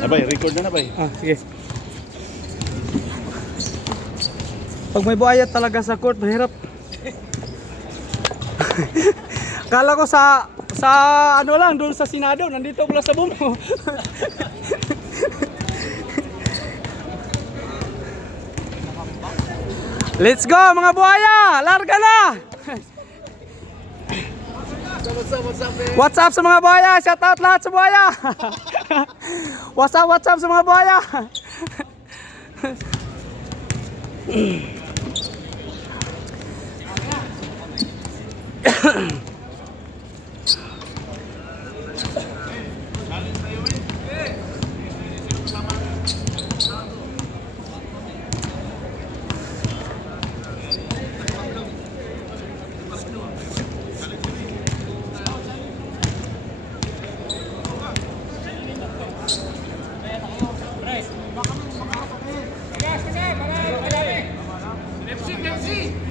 Abay, record na bay. Sige. Pag may buhaya talaga sa court, mahirap. Kala ko sa ano lang, doon sa Senado, nandito pala sa Bumbo. Let's go mga buhaya! Larga na! What's up sa mga buhaya? Shout out lahat sa buhaya! What's up sa mga buhaya?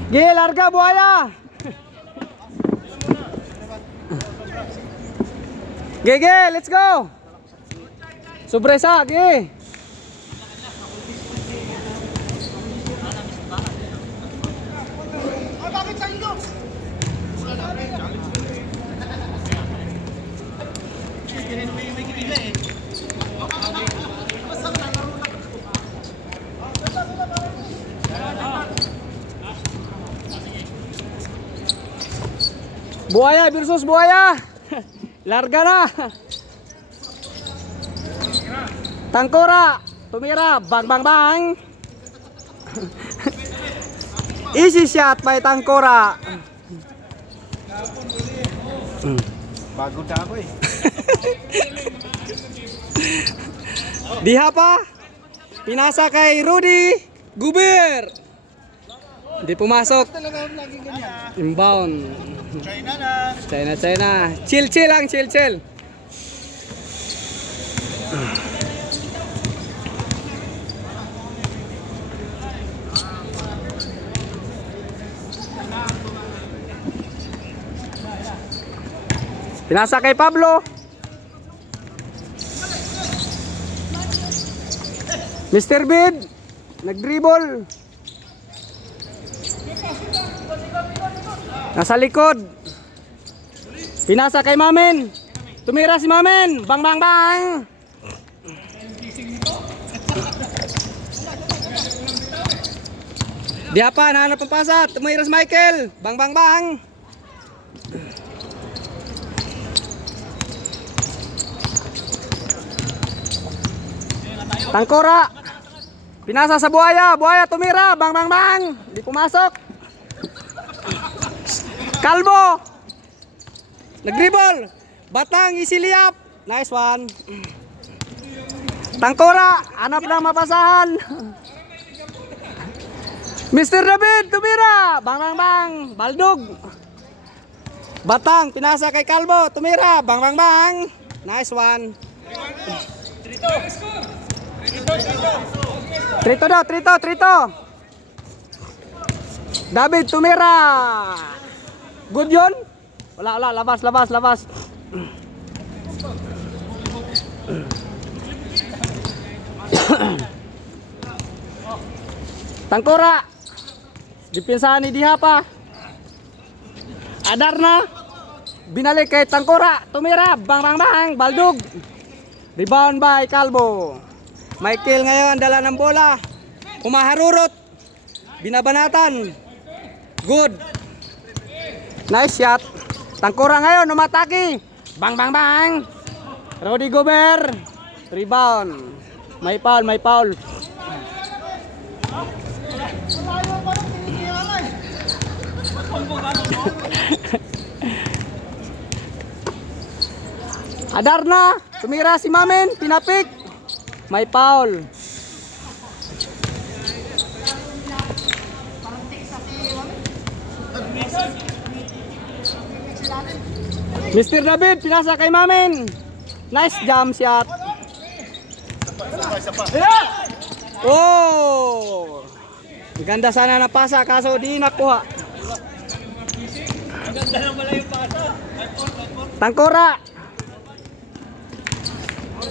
Gih, larga buaya. Gege, let's go. Subresa, gih. Buaya versus buaya. Larga na. Tangkora, tumira, bang bang bang. Easy shot by Tangkora. Bago na ako eh. Diha pa. Pinasa kay Rudy Guber. Hindi pumasok. Inbound. China na. China. Chill lang, chill. Pinasa kay Pablo. Mr. Bid nag-dribble. Nasa likod. Pinasa kay Mamen. Tumira si Mamen. Bang bang bang. Diha pa, nahanap ang pasa. Tumira si Michael. Bang bang bang. Tangkora. Pinasa sa buhaya. Buhaya tumira. Bang bang bang. Hindi pumasok. Kalbo. Nag-dribble. Batang isiliap. Nice one. Tangkora. Hanap na mapasahan. Mr. David tumira. Bang bang bang. Baldog. Batang pinasa kay Kalbo. Tumira. Bang bang bang. Nice one. Trito. David tumira. Good yun? Wala, labas. Tangkora. Dipinsahan ni Diha pa. Adar na. Binalik kay Tangkora. Tumira. Bang bang bang. Baldog. Rebound by Kalbo. Michael ngayon dala ng bola. Kumaharurot. Binabanatan. Good. Nice shot. Tangkora ngayon umatake. Bang bang bang. Rudy Gobert. Rebound. May foul. Adar na. Tumira si Mamen. Pinapik. May foul. Mr. David, pinasa kay Mamen. Nice jump shot. Oh! Ganda sana na pasa kaso di nakuha. Ganda na pala yung pasa. Tangkora.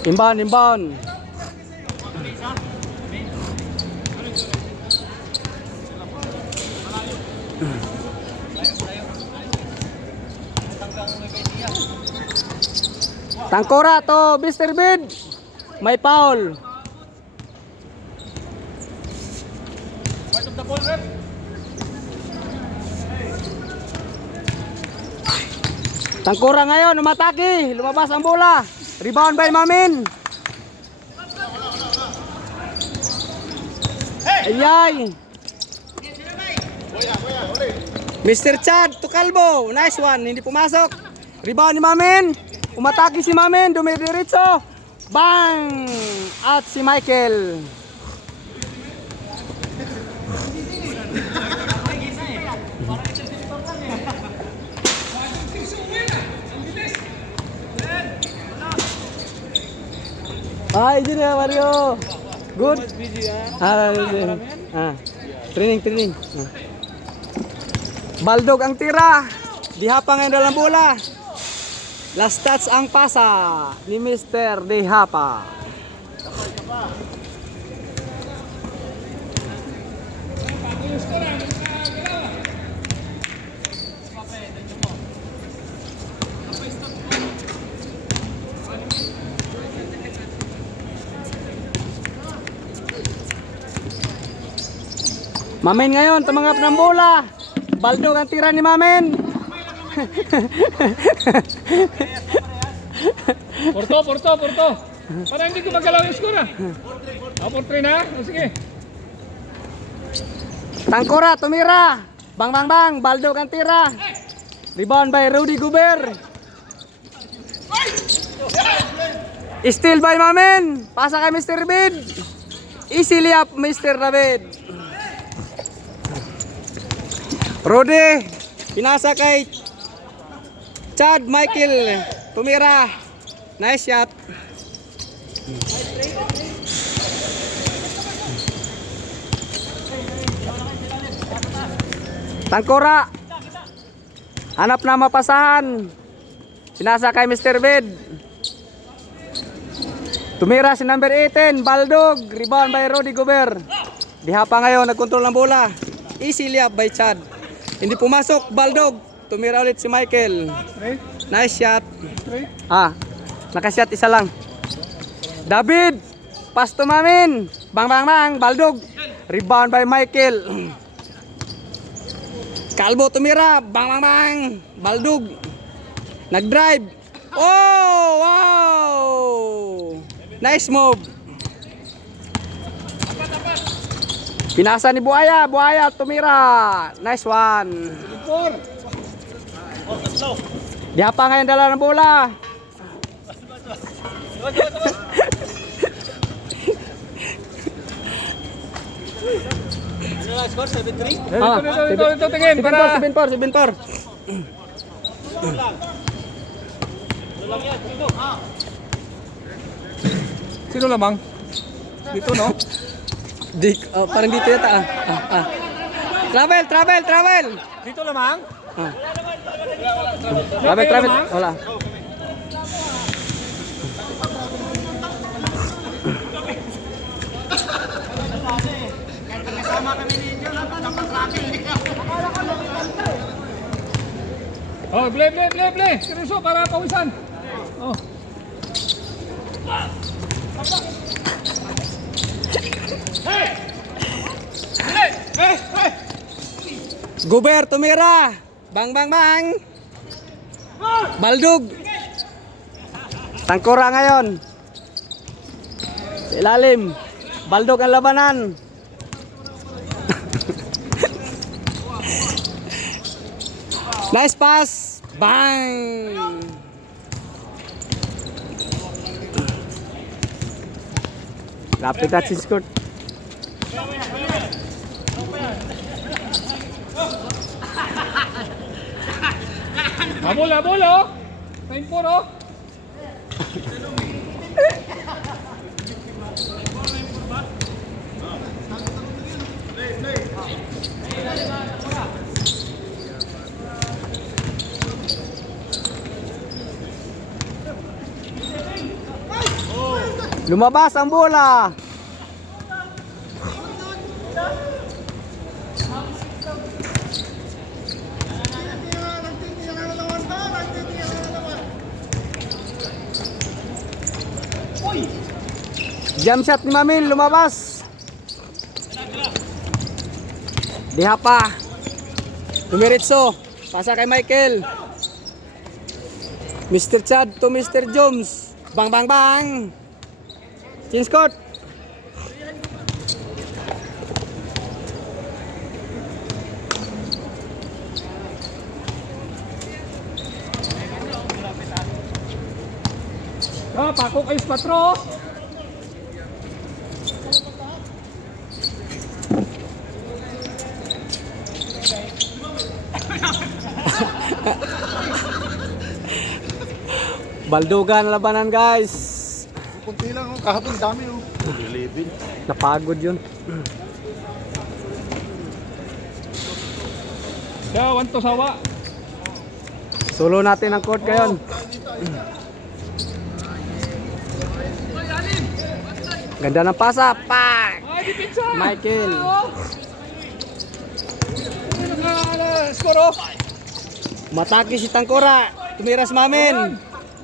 Inbound. Tangkora to Mr. Bid. May foul. Tangkora ngayon, umatake. Lumabas ang bola. Rebound by Mamin. Ayay. Mr. Chad Tukalbo. Nice one. Hindi pumasok. Rebound ni Mamin. Umatake si Mamin. Dumidiretso. Bang! Out si Michael. Ay, dyan ya Mario. Good. Training. Baldog ang tira. Dihapa ngayon dalam bola. Last touch ang pasa ni Mr. Dihapa. Mamin ngayon, tumanggap ng bola. Baldog ang tira ni Mamin. Porto. Para hindi ko magalaw yung score ah. Por 3 na? O sige. Tangkora, tumira. Bang. Baldog ang tira. Rebound by Rudy Guber. Steal by Mamin. Pasa kay Mr. Bid. Easily up Mr. David. Rudy. Pinasa kay Chad Michael. Tumira. Nice shot. Tangkora. Hanap na mapasahan. Pinasa kay Mr. Bid. Tumira si number 18, Baldog. Rebound by Rudy Guber. Dihapa ngayon, nagkontrol ng bola. Easily up by Chad. Hindi pumasok, Baldog. Tumira ulit si Michael. Nice shot. Nakashot isa lang. David. Pass to Mamin. Bang. Baldog. Rebound by Michael. Kalbo tumira. Bang. Baldog. Nag-drive. Oh, wow. Nice move. Pinasa ni Buaya tumira. Nice one. Dihapa ngayon dala ng bola. Ito tingin para 7-4. sino lamang? Dito no? Parang dito yata Travel. Dito lamang? Travel. Wala. Oh, play. Seryoso para pawisan. Oh. Guber tumira. Bang. Baldog. Tangkora ngayon. Sa ilalim. Baldog ang labanan. Nice pass. Bang. Lapit at si score. Habol oh. 9-4 oh. Lumabas ang bola. Jump shot ni Mamin, lumabas. Diha pa. Dumiritso. Pasa kay Michael. Mr. Chad to Mr. Jones. Bang bang bang. Chin Scott. Ah, pako kayo sa patro. Baldugan labanan guys. Kunti lang, oh. Kahapon dami. Oh. Napagod yun. Dawan to sawa. Solo natin ang court ngayon. Ganda ng pasa. Pak! Ay, dipinsa. Michael. Skoro. Mataki si Tangkora. Tumiras Mamin.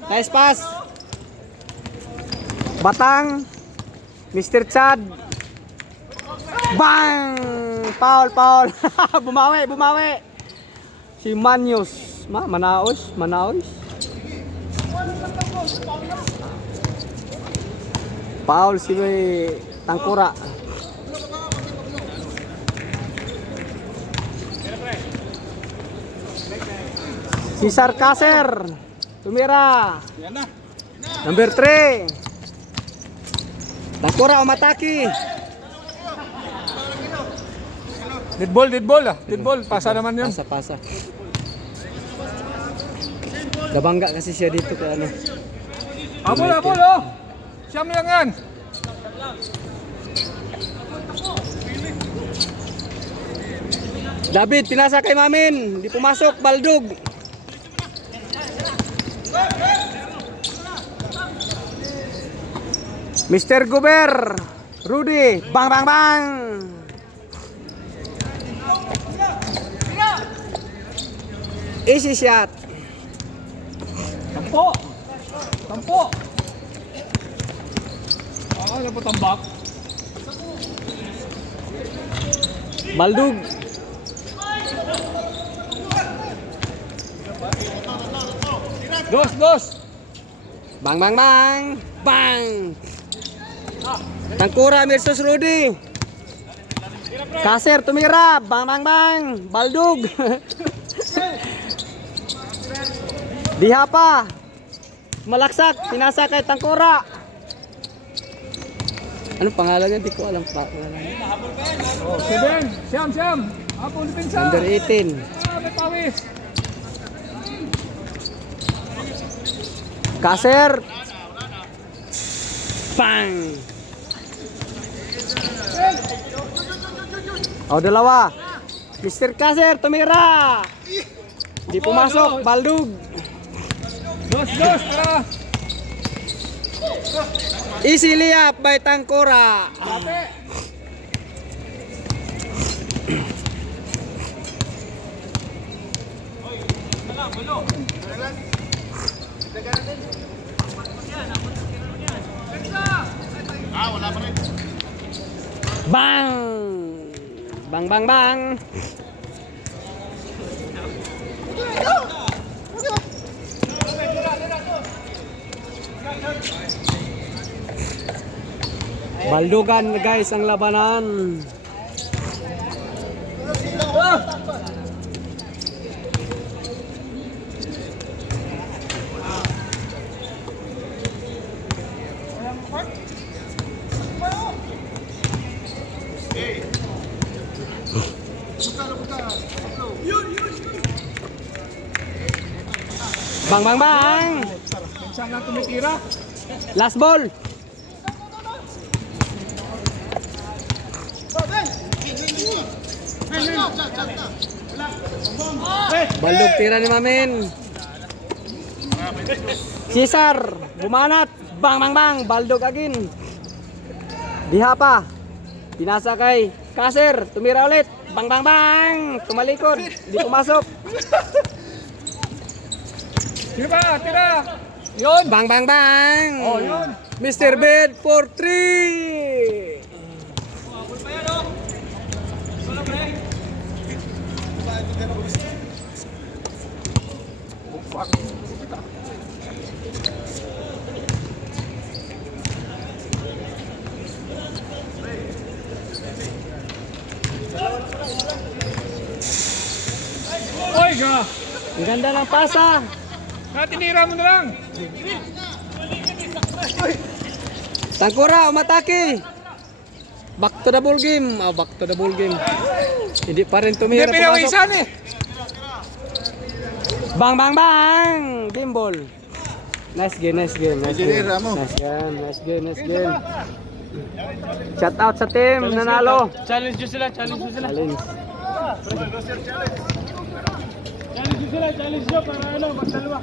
Nice pass. Batang. Mr. Chad. Bang! Foul, foul. Bumawi, bumawi. Si Manyos. Manaos. Foul si Tangkora. Cesar Caser. Tumira. Yan na. Number 3. Tangkora umataki. Dead ball. Dead ball. Pasa naman yun. Pasa. Nabangga kasi siya dito kay ano. Abol, oh. Siyam lang yan. David, pinasa kay Mamin. Hindi pumasok, Baldog. Mr. Guber. Rudy. Bang, bang, bang. Easy shot. Tampo. Ah, ano po tambak? Baldog. Dos. Bang, bang, bang. Bang. Tangkura versus Rudy. Caser tumira. Bang, bang, bang. Baldog. Diha pa. Malaksak. Pinasa kay Tangkura. Anong pangalan niya? Di ko alam pa. Oh, 7. Siyam. Apong dipinsa. Number 18. Ah, may pawis. Caser. Bang. O, dalawa. Mr. Caser, tumira. Di pumasok. Baldog. Dos. Tara. Easy layup by Tangkora. Dati. Bang! Bang, bang, bang! Baldugan guys ang labanan. Bang, bang, bang! Saan nga tumitira? Last ball! Baldog tira ni Mamin. Cesar, bumanat. Bang, bang, bang. Baldog again. Diha pa. Pinasa kay Caser. Tumira ulit. Bang, bang, bang. Tumalikod. Di pumasok. Tira. Yun. Bang, bang, bang! Oh, yun. Mr. Bed for 3! Oy, ga. Ang ganda ng pasa! Tinira mo na lang. Tangkura, umatake! Back to the ball game. Oh, back to the ball game. Hindi pa rin Hindi tumira. Pumasok. pinawisan eh. Bang, bang, bang! Game ball. Nice game, nice game. Nice Engineer, game. Ramo. Nice game, nice game, nice game. Shout out sa team, nanalo. Challenge nyo sila, challenge nyo sila. Challenge. Challenge nyo para ano, magdalawa.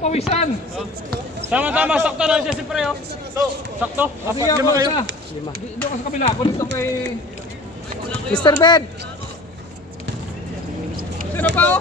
Pawisan. Tama-tama, sakto na siya si Preo. Sakto? Sige ako, isa. Lima. Doon ko sa kabila, ako dito kay... Mr. Bed! Sino pa oh?